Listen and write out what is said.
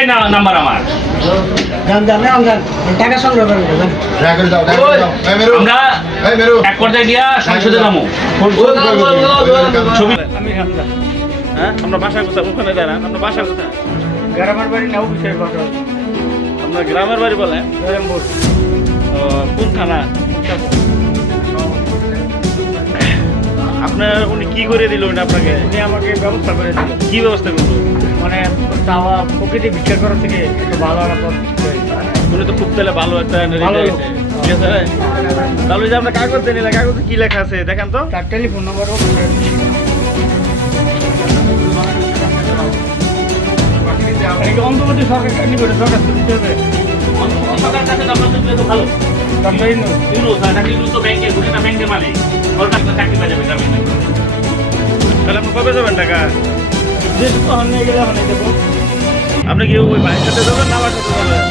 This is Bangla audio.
এটাই না নাম্বার আমার। এক পর্যায়ে দিয়া সংসদে নামো। ছবি। আমি হ্যাঁ আমরা বাসা কোথায় ওখানে দাঁড়ান আমরা বাসা কোথায় গ্রামের বাড়ি নাও বিষয় কথা আপনার গ্রামের বাড়ি বলেন ধরেমপুর কোন থানা আপনার উনি কি করে দিল উনি আপনাকে? উনি আমাকে ব্যবস্থা করে দিল। কি ব্যবস্থা করল? মানে চাওয়া প্রকৃতি ভিক্ষা করার থেকে একটু ভালো একটা তো খুব তাহলে ভালো একটা ঠিক আছে তাহলে যে আমরা কাগজ দিয়ে নিলাম কাগজে কি লেখা আছে দেখেন তো। তার টেলিফোন নম্বর অন্তর্বর্তী সরকার চাকরি সরকার তো দিতে হবে। সরকার কাছে তো ভালো। ডক্টর ইউনুস ইউনুস আর নাকি ইউনুস তো ব্যাংকে ঘুরে না ব্যাংকের মালিক। সরকার তো চাকরি পাওয়া যাবে গ্রামীণ তাহলে আপনি কবে যাবেন টাকা আপনি কি ওই ভাইয়ের সাথে যাবেন না আমার সাথে যাবেন?